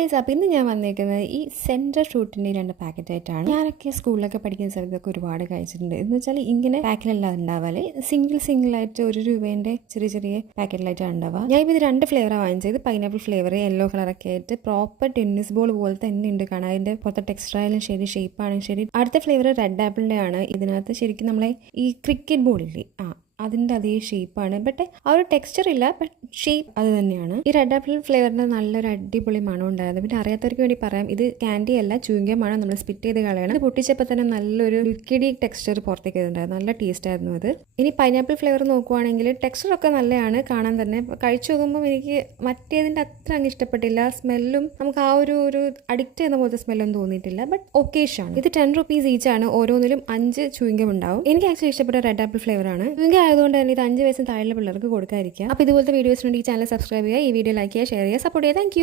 Guys, അപ്പോൾ ഇന്ന് ഞാൻ വന്നേക്കുന്നത് ഈ സെൻറ്റർ ഫ്രൂട്ടിൻ്റെ 2 പാക്കറ്റായിട്ടാണ്. ഞാനൊക്കെ സ്കൂളിലൊക്കെ പഠിക്കുന്ന സമയത്തൊക്കെ ഒരുപാട് കഴിച്ചിട്ടുണ്ട്. എന്ന് വെച്ചാൽ ഇങ്ങനെ പാക്കറ്റിലല്ല ഉണ്ടാവാല്, സിംഗിൾ ആയിട്ട് 1 രൂപേൻ്റെ ചെറിയ പാക്കറ്റിലായിട്ടാണ് ഉണ്ടാവുക. ഞാൻ ഇപ്പോൾ ഇത് 2 ഫ്ലേവറാണ് വാങ്ങിച്ചത്. പൈനാപ്പിൾ ഫ്ലേവർ, യെല്ലോ കളറൊക്കെ ആയിട്ട് പ്രോപ്പർ ടെന്നീസ് ബോൾ പോലെ തന്നെ ഉണ്ട് കാണാൻ. അതിൻ്റെ പുറത്തെ ടെക്സ്ചറായാലും ശരി, ഷേപ്പാണെങ്കിലും ശരി. അടുത്ത ഫ്ലേവർ റെഡ് ആപ്പിളിൻ്റെ ആണ്. ഇതിനകത്ത് ശരിക്കും നമ്മളെ ഈ ക്രിക്കറ്റ് ബോളില്ലേ, അതിൻ്റെ അതേ ഷേപ്പാണ്. ബട്ട് ആ ഒരു ടെക്സ്ചർ ഇല്ല, ബട്ട് ഷേപ്പ് അത് തന്നെയാണ്. ഈ റെഡ് ആപ്പിൾ ഫ്ലേവറിന് നല്ലൊരു അടിപൊളി മണം ഉണ്ടായിരുന്നു. പിന്നെ അറിയാത്തവർക്ക് വേണ്ടി പറയാം, ഇത് ക്യാൻഡി അല്ല, ചൂയിങ്ങമാണ്. നമ്മൾ സ്പിറ്റ് ചെയ്ത് കളയണം. ഇത് പൊട്ടിച്ചപ്പോൾ തന്നെ നല്ലൊരു ലിക്വിഡി ടെക്സ്ചർ പുറത്തേക്ക് ഉണ്ടായിരുന്നു. നല്ല ടേസ്റ്റ് ആയിരുന്നു അത്. ഇനി പൈനാപ്പിൾ ഫ്ലേവർ നോക്കുവാണെങ്കിൽ ടെക്സ്ചറൊക്കെ നല്ലതാണ് കാണാൻ തന്നെ. കഴിച്ചു നോക്കുമ്പോൾ എനിക്ക് മറ്റേതിൻ്റെ അത്ര അങ്ങ് ഇഷ്ടപ്പെട്ടില്ല. സ്മെല്ലും നമുക്ക് ആ ഒരു അഡിക്റ്റ് ചെയ്യുന്ന പോലത്തെ സ്മെല്ലൊന്നും തോന്നിയിട്ടില്ല. ബട്ട് ഒക്കേഷാണ്. ഇത് 10 rupees ഈച്ചാണ്. ഓരോന്നിലും 5 ചൂയിങ്കം ഉണ്ടാവും. എനിക്ക് ആക്ച്വലി ഇഷ്ടപ്പെട്ട റെഡ് ആപ്പിൾ ഫ്ലേവറാണ്. ചൂയിങ്കം ആയതുകൊണ്ട് തന്നെ ഇത് 5 വയസ്സിന് താഴെയുള്ള പിള്ളേർക്ക് കൊടുക്കാതിരിക്കുക. അപ്പോൾ ഇതുപോലത്തെ വീഡിയോസിന് വേണ്ടി ഈ ചാനൽ സബ്സ്ക്രൈബ് ചെയ്യുക, ഈ വീഡിയോ ലൈക്ക് ചെയ്യുക, ഷെയർ ചെയ്യുക, സപ്പോർട്ട് ചെയ്യുക. താങ്ക്